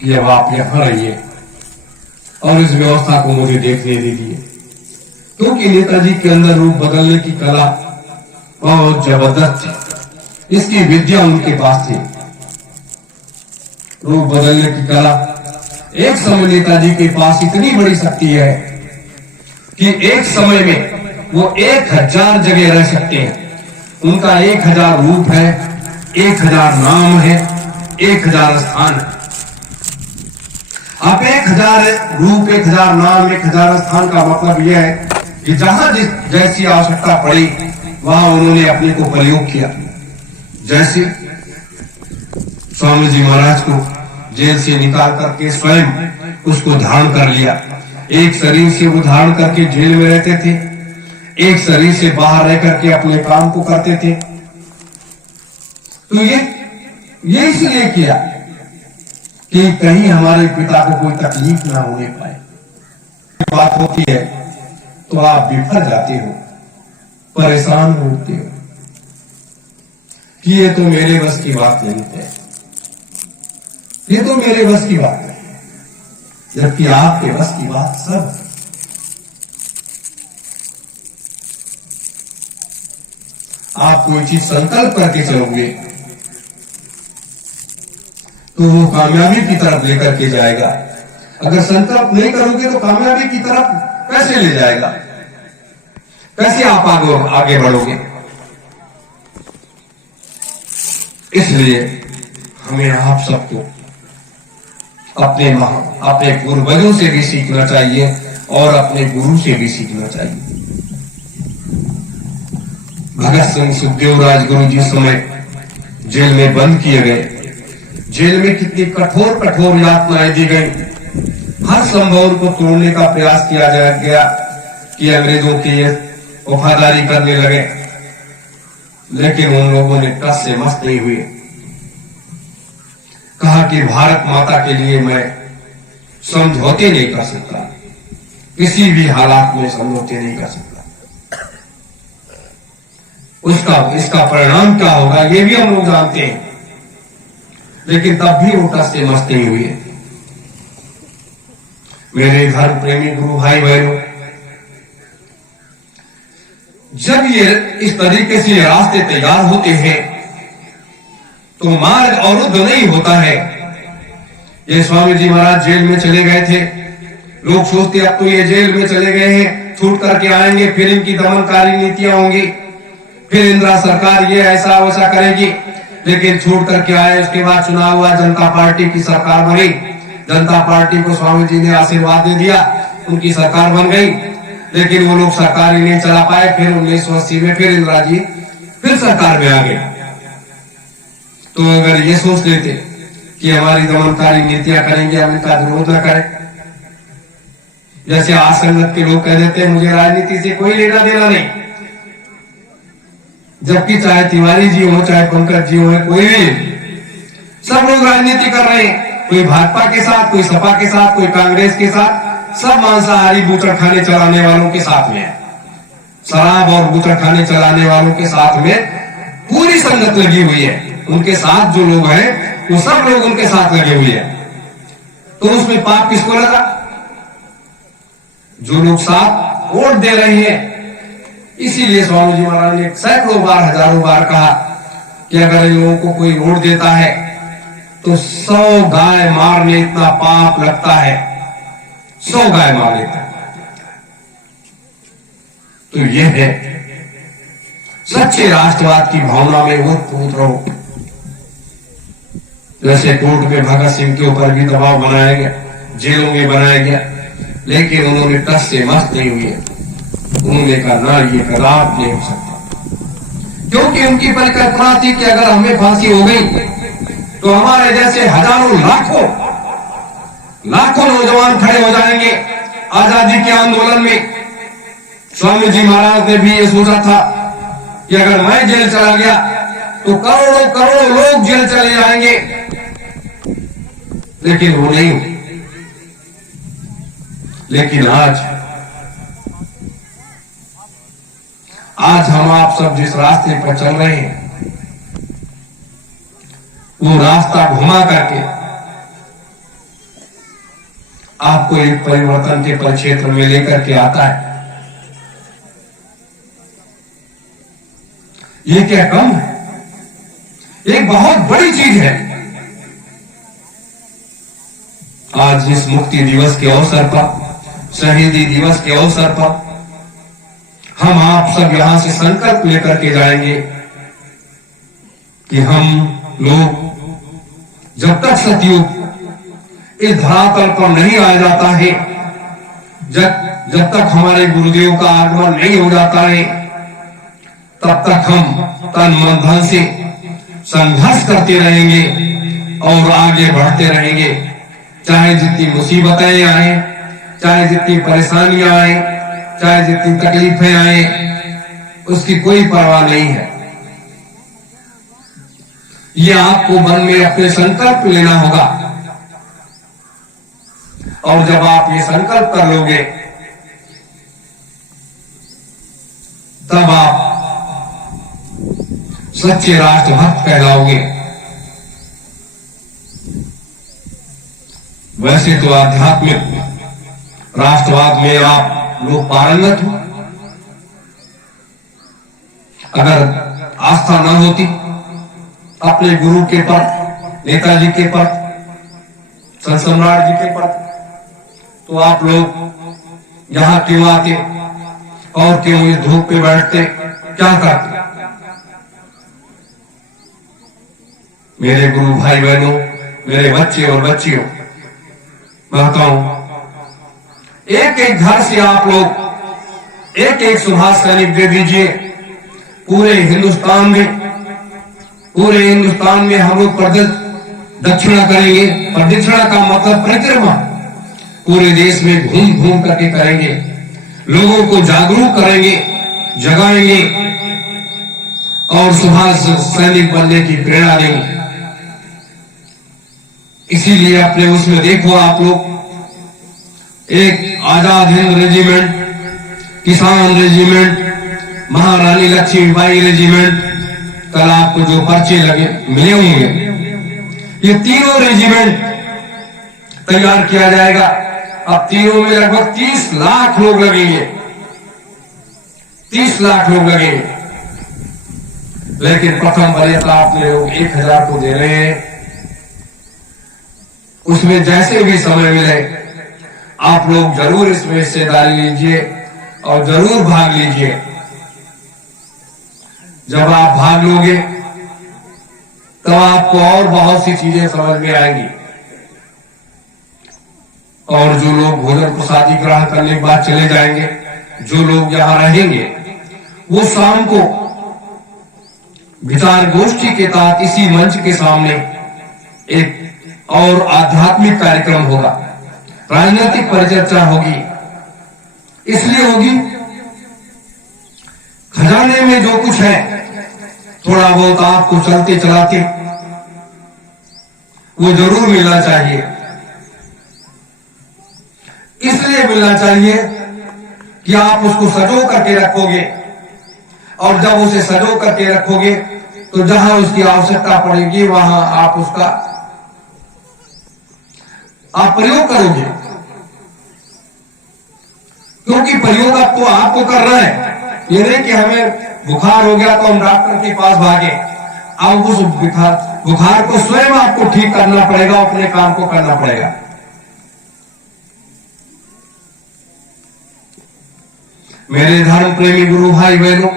कि अब आप यहां रहिए और इस व्यवस्था को मुझे देखने दीजिए, क्योंकि नेताजी के अंदर रूप बदलने की कला बहुत जबरदस्त थी। इसकी विद्या उनके पास थी, रूप बदलने की कला। एक समय नेताजी के पास इतनी बड़ी शक्ति है कि एक समय में वो 1000 जगह रह सकते हैं। उनका 1000 रूप है, 1000 नाम है, 1000 स्थान है। आप 1000 रूप, 1000 नाम, 1000 स्थान का मतलब यह है कि जहां जैसी आवश्यकता पड़ी वहां उन्होंने अपने को प्रयोग किया। जैसे स्वामी जी महाराज को जेल से निकाल करके स्वयं उसको धारण कर लिया। एक शरीर से वो धारण करके जेल में रहते थे, एक शरीर से बाहर रह करके अपने काम को करते थे। तो ये इसलिए किया कि कहीं हमारे पिता को कोई तकलीफ ना होने पाए। बात होती है तो आप बिफर जाते हो, परेशान होते हो कि ये तो मेरे बस की बात नहीं है, ये तो मेरे बस की बात है, जबकि आपके बस की बात सब। आप कोई चीज संकल्प करके चलोगे तो वो कामयाबी की तरफ लेकर के जाएगा। अगर संकल्प नहीं करोगे तो कामयाबी की तरफ कैसे ले जाएगा, कैसे आप आगे बढ़ोगे। इसलिए हमें आप सबको अपने पूर्वजों से भी सीखना चाहिए और अपने गुरु से भी सीखना चाहिए। भगत सिंह, सुखदेव, राजगुरु जी समय जेल में बंद किए गए। जेल में कितनी कठोर कठोर यातनाएं दी गई। हर संभव को तोड़ने का प्रयास किया गया कि अंग्रेजों की वफादारी करने लगे, लेकिन उन लोगों ने टस से मस नहीं हुए। कहा कि भारत माता के लिए मैं समझौते नहीं कर सकता, किसी भी हालात में समझौते नहीं कर सकता। इसका परिणाम क्या होगा ये भी हम लोग जानते हैं, लेकिन तब भी वो टस से मस नहीं हुए। मेरे धर्म प्रेमी गुरु भाई बहनों, जब ये इस तरीके से रास्ते तैयार होते हैं तो मार्ग अवरुद्ध नहीं होता है। ये स्वामी जी महाराज जेल में चले गए थे, लोग सोचते अब तो ये जेल में चले गए हैं, छूट करके आएंगे, फिर इनकी दमनकारी नीतियां होंगी, फिर इंदिरा सरकार ये ऐसा वैसा करेगी। लेकिन छूट करके आए, उसके बाद चुनाव हुआ, जनता पार्टी की सरकार बनी। जनता पार्टी को स्वामी जी ने आशीर्वाद दे दिया, उनकी सरकार बन गई। लेकिन वो लोग सरकार ही नहीं चला पाए। फिर 1980 में फिर इंदिरा जी फिर सरकार में आ गए। तो अगर ये सोच लेते कि हमारी दमनकारी नीतियां करेंगे, हम इनका विरोध न करें, जैसे आज संगत के लोग कह देते हैं मुझे राजनीति से कोई लेना देना नहीं, जबकि चाहे तिवारी जी हो, चाहे पंकज जी हो, कोई भी, सब लोग राजनीति कर रहे हैं। कोई भाजपा के साथ, कोई सपा के साथ, कोई कांग्रेस के साथ, सब मांसाहारी बूचड़ खाने चलाने वालों के साथ में है। शराब और बूचड़ खाने चलाने वालों के साथ में पूरी संगत लगी हुई है। उनके साथ जो लोग हैं वो सब लोग उनके साथ लगे हुए हैं। तो उसमें पाप किसको लगा? जो लोग साथ वोट दे रहे हैं। इसीलिए स्वामी जी महाराज ने सैकड़ों बार, हजारों बार कहा कि अगर इन लोगों को कोई वोट देता है तो 100 गाय मारने इतना पाप लगता है, 100 गाय मार लेता है। तो यह है सच्चे राष्ट्रवाद की भावना में ओत-प्रोत रहो। जैसे कोर्ट में भगत सिंह के ऊपर भी दबाव बनाया गया, जेलों में बनाया गया, लेकिन उन्होंने टस से मस नहीं हुए। उन्होंने कहा ना, ये कदाप नहीं हो सकता, क्योंकि उनकी परिकल्पना थी कि अगर हमें फांसी हो गई तो हमारे जैसे हजारों लाखों नौजवान खड़े हो जाएंगे आजादी के आंदोलन में। स्वामी जी महाराज ने भी ये सोचा था कि अगर मैं जेल चला गया तो करोड़ों करोड़ों लोग जेल चले जाएंगे, लेकिन वो नहीं हुई। लेकिन आज हम आप सब जिस रास्ते पर चल रहे हैं वो रास्ता घुमा करके आपको एक परिवर्तन के परिक्षेत्र में लेकर के आता है। ये क्या कम है? एक बहुत बड़ी चीज है। आज इस मुक्ति दिवस के अवसर पर, शहीदी दिवस के अवसर पर हम आप सब यहां से संकल्प लेकर के जाएंगे कि हम लोग जब तक सतयुग इस धरातल पर नहीं आ जाता है, जब तक हमारे गुरुदेव का आगमन नहीं हो जाता है, तब तक हम तन मन धन से संघर्ष करते रहेंगे और आगे बढ़ते रहेंगे। चाहे जितनी मुसीबतें आए, चाहे जितनी परेशानियां आए, चाहे जितनी तकलीफें आए, उसकी कोई परवाह नहीं है। ये आपको मन में अपने संकल्प लेना होगा, और जब आप ये संकल्प कर लोगे तब आप सच्चे राष्ट्रभक्त कहलाओगे। वैसे तो आध्यात्मिक राष्ट्रवाद में आप लोग पारंगत हो। अगर आस्था न होती अपने गुरु के पर, नेताजी के पर, संत सम्राट जी के पर, तो आप लोग यहां क्यों आते और क्यों इस धूप पे बैठते, क्या करते? मेरे गुरु भाई बहनों, मेरे बच्चे और बच्चियों, मैं बताऊं, एक एक घर से आप लोग एक एक सुभाष सैनिक दे दीजिए। पूरे हिंदुस्तान में हम लोग दक्षिणा करेंगे। प्रदक्षिणा का मतलब परिक्रमा। पूरे देश में घूम घूम करके करेंगे, लोगों को जागरूक करेंगे, जगाएंगे और सुभाष सैनिक बनने की प्रेरणा देंगे। इसीलिए अपने उसमें देखो आप लोग, एक आजाद हिंद रेजिमेंट, किसान रेजिमेंट, महारानी लक्ष्मीबाई रेजिमेंट, कल आपको जो पर्चे लगे मिले होंगे, ये तीनों रेजिमेंट तैयार किया जाएगा। अब तीनों में लगभग 30 लाख लोग लगेंगे, 30 लाख लोग लगेंगे। लेकिन प्रथम वरीयता आपने लोग 1000 को दे रहे हैं। उसमें जैसे भी समय मिले आप लोग जरूर इसमें हिस्सेदारी लीजिए और जरूर भाग लीजिए। जब आप भाग लोगे तब आपको और बहुत सी चीजें समझ में आएंगी। और जो लोग भोजन प्रसादी ग्रहण करने के बाद चले जाएंगे, जो लोग यहां रहेंगे, वो शाम को विचार गोष्ठी के तहत इसी मंच के सामने एक और आध्यात्मिक कार्यक्रम होगा, राजनीतिक परिचर्चा होगी। इसलिए होगी, खजाने में जो कुछ है थोड़ा बहुत आपको चलते चलाते वो जरूर मिलना चाहिए। इसलिए मिलना चाहिए कि आप उसको सजो करके रखोगे, और जब उसे सजो करके रखोगे तो जहां उसकी आवश्यकता पड़ेगी वहां आप उसका प्रयोग करोगे। क्योंकि प्रयोग अब तो आपको करना है। ये नहीं कि हमें बुखार हो गया तो हम डॉक्टर के पास भागे। अब उस बुखार को स्वयं आपको ठीक करना पड़ेगा, अपने काम को करना पड़ेगा। मेरे धर्म प्रेमी गुरु भाई बहनों,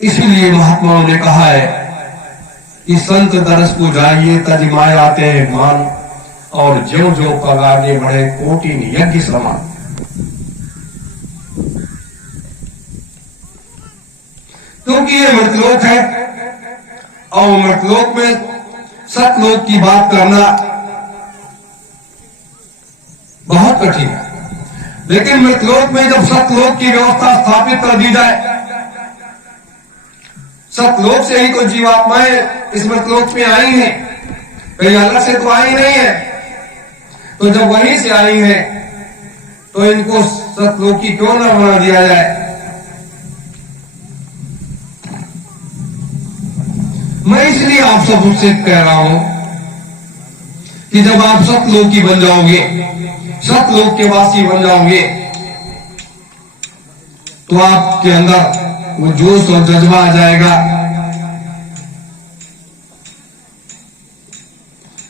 इसीलिए महात्माओं ने कहा है कि संत दरस को जाइए तज माया आते हैं मान, और ज्यों ज्यों पग आगे बढ़े कोटि यज्ञ समान। क्योंकि ये मृतलोक है और मृतलोक में सतलोक की बात करना बहुत कठिन है। लेकिन मृतलोक में जब सतलोक की व्यवस्था स्थापित कर दी जाए, सतलोक से ही तो जीवात्माएं इस मृतलोक में आई हैं, कहीं अलग से तो आई नहीं है। तो जब वहीं से आई हैं तो इनको सतलोकी क्यों न बना दिया जाए। मैं इसलिए आप सब से कह रहा हूं कि जब आप सतलोकी बन जाओगे, सतलोक के वासी बन जाओगे, तो आपके अंदर वो जोश और जज्बा आ जाएगा।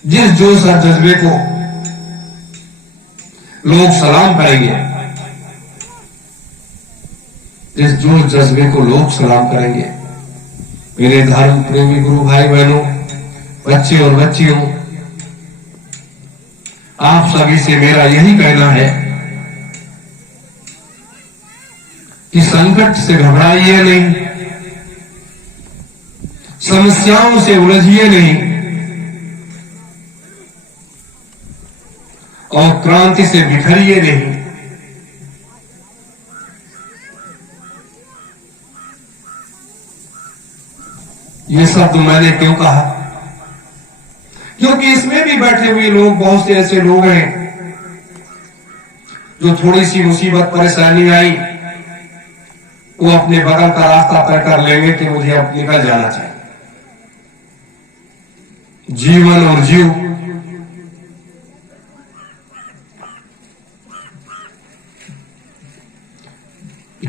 जिस जोश और जज्बे को लोग सलाम करेंगे, जिस जोश जज्बे को लोग सलाम करेंगे, मेरे धर्म प्रेमी गुरु भाई बहनों, बच्चे और बच्चियों, आप सभी से मेरा यही कहना है कि संकट से घबराइए नहीं, समस्याओं से उलझिए नहीं, और क्रांति से बिखरिए नहीं। ये शब्द मैंने क्यों कहा? क्योंकि इसमें भी बैठे हुए लोग, बहुत से ऐसे लोग हैं जो थोड़ी सी मुसीबत परेशानी आई, वो अपने बगल का रास्ता तय कर लेंगे कि मुझे अब निकल जाना चाहिए। जीवन और जीव,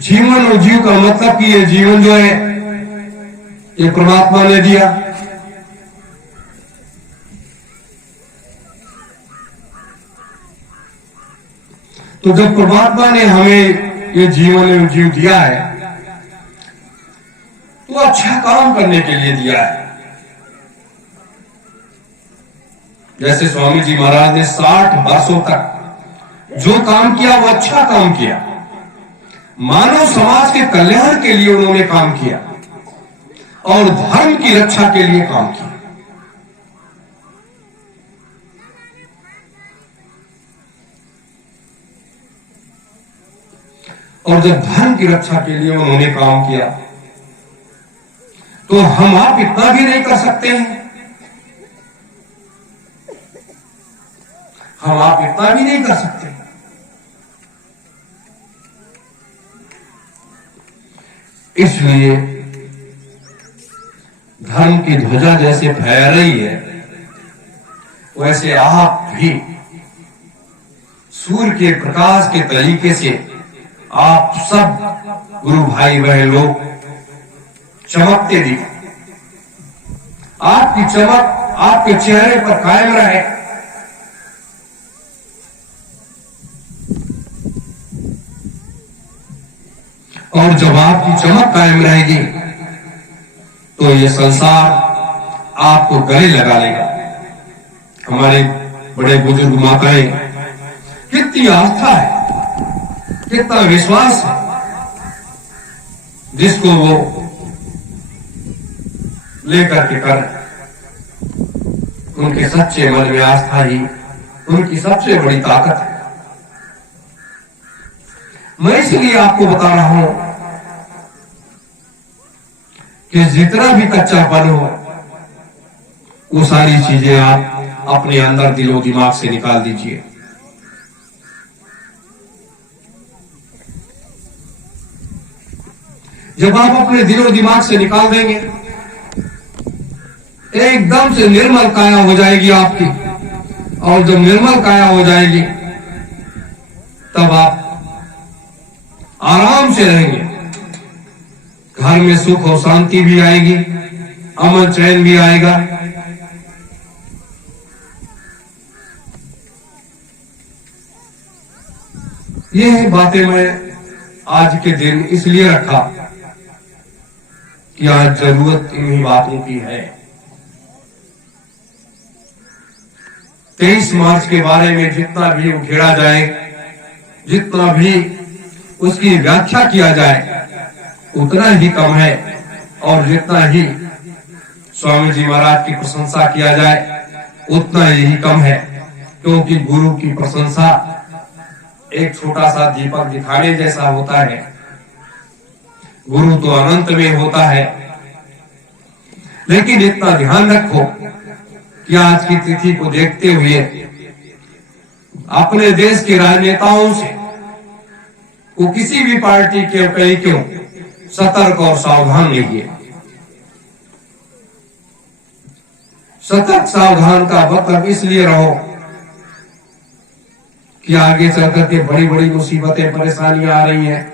जीवन और जीव का मतलब कि ये जीवन जो है ये परमात्मा ने दिया, तो जब परमात्मा ने हमें ये जीवन और जीव दिया है तो अच्छा काम करने के लिए दिया है। जैसे स्वामी जी महाराज ने 60 वर्षों तक जो काम किया वो अच्छा काम किया, मानव समाज के कल्याण के लिए उन्होंने काम किया और धर्म की रक्षा के लिए काम किया। और जब धर्म की रक्षा के लिए उन्होंने काम किया तो हम आप इतना भी नहीं कर सकते हैं, हम आप इतना भी नहीं कर सकते। इसलिए धर्म की ध्वजा जैसे फहर रही है, वैसे आप भी सूर्य के प्रकाश के तरीके से आप सब गुरु भाई बहन लोग चमकते दिखे। आपकी चमक आपके चेहरे पर कायम रहे। और जब आपकी चमक कायम रहेगी तो ये संसार आपको गले लगा लेगा। हमारे बड़े बुजुर्ग माताएं, कितनी आस्था है, कितना विश्वास है जिसको वो लेकर के कर, उनके सच्चे मन में आस्था ही उनकी सबसे बड़ी ताकत है। मैं इसलिए आपको बता रहा हूं कि जितना भी कच्चापन हो वो सारी चीजें आप अपने अंदर दिलो दिमाग से निकाल दीजिए। जब आप अपने दिलो दिमाग से निकाल देंगे, एकदम से निर्मल काया हो जाएगी आपकी, और जब निर्मल काया हो जाएगी तब आप आराम से रहेंगे। घर में सुख और शांति भी आएगी, अमन चैन भी आएगा। ये बातें मैं आज के दिन इसलिए रखा कि आज जरूरत इन्हीं बातों की है। 23 मार्च के बारे में जितना भी उखेड़ा जाए, जितना भी उसकी व्याख्या किया जाए उतना ही कम है, और जितना ही स्वामी जी महाराज की प्रशंसा किया जाए उतना ही कम है। क्योंकि गुरु की प्रशंसा एक छोटा सा दीपक दिखाने जैसा होता है, गुरु तो अनंत में होता है। लेकिन इतना ध्यान रखो कि आज की तिथि को देखते हुए अपने देश के राजनेताओं से, वो किसी भी पार्टी के कहीं क्यों, सतर्क और सावधान रहिए। सतर्क सावधान का मतलब इसलिए रहो कि आगे चल करके बड़ी बड़ी मुसीबतें परेशानियां आ रही हैं,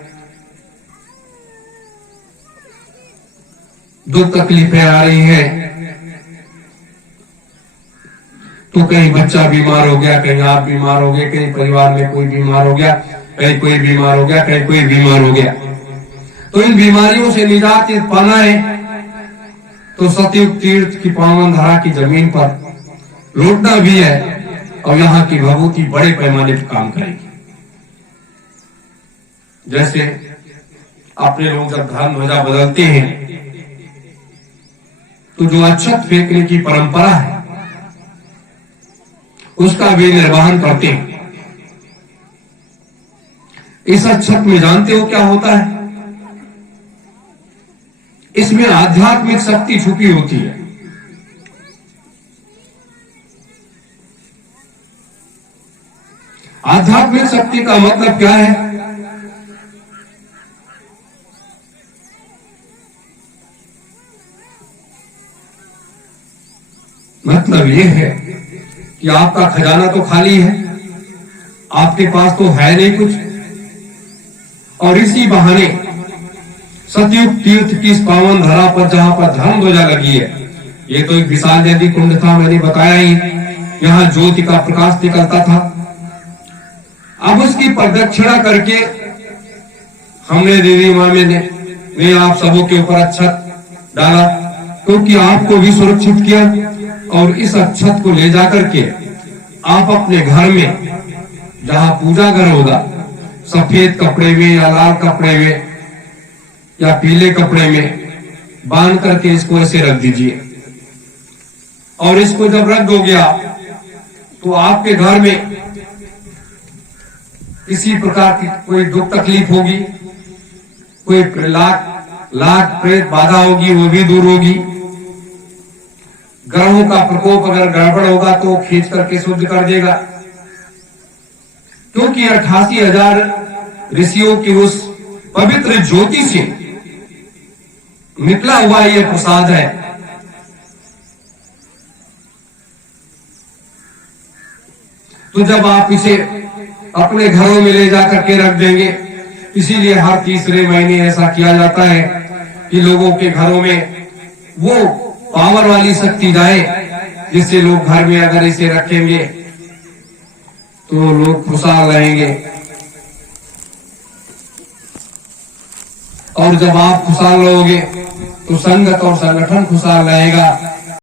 दुख तकलीफें आ रही हैं। तो कहीं बच्चा बीमार हो गया, कहीं आप बीमार हो गए, कहीं परिवार में कोई बीमार हो गया, कहीं कोई बीमार हो गया, कहीं कोई बीमार हो गया। तो इन बीमारियों से निजात पाना है तो सतयुग तीर्थ की पावन धरा की जमीन पर लौटना भी है और यहाँ की भभूति बड़े पैमाने पर काम करेगी। जैसे अपने लोग जब धर्म ध्वजा बदलते हैं तो जो अक्षत फेंकने की परंपरा है उसका भी निर्वहन करते हैं। इस अक्षत में जानते हो क्या होता है? इसमें आध्यात्मिक शक्ति छुपी होती है। आध्यात्मिक शक्ति का मतलब क्या है? मतलब यह है कि आपका खजाना तो खाली है, आपके पास तो है नहीं कुछ, और इसी बहाने सतयुग तीर्थ की इस पावन धरा पर जहां पर धर्म ध्वजा लगी है, ये तो एक विशाल नदी कुंड था, मैंने बताया ही, यहां ज्योति का प्रकाश निकलता था। अब उसकी प्रदक्षिणा करके हमने दीदी मामे ने आप सबों के ऊपर अक्षत डाला, क्योंकि आपको भी सुरक्षित किया, और इस अक्षत को ले जाकर के आप अपने घर में जहां पूजा घर होगा, सफेद कपड़े में या लाल कपड़े में या पीले कपड़े में बांध करके इसको ऐसे रख दीजिए। और इसको जब रख दोगे आप तो आपके घर में किसी प्रकार की कोई दुख तकलीफ होगी, कोई लाख प्रेत बाधा होगी, वो भी दूर होगी। ग्रहों का प्रकोप अगर गड़बड़ होगा तो खींच करके शुद्ध कर देगा, क्योंकि 88,000 ऋषियों की उस पवित्र ज्योति से निकला हुआ यह प्रसाद है। तो जब आप इसे अपने घरों में ले जाकर के रख देंगे, इसीलिए हर तीसरे महीने ऐसा किया जाता है कि लोगों के घरों में वो पावर वाली शक्ति जाए, जिससे लोग घर में अगर इसे रखेंगे तो लोग खुशहाल रहेंगे। और जब आप खुशहाल रहोगे तो संगत और संगठन खुशहाल रहेगा।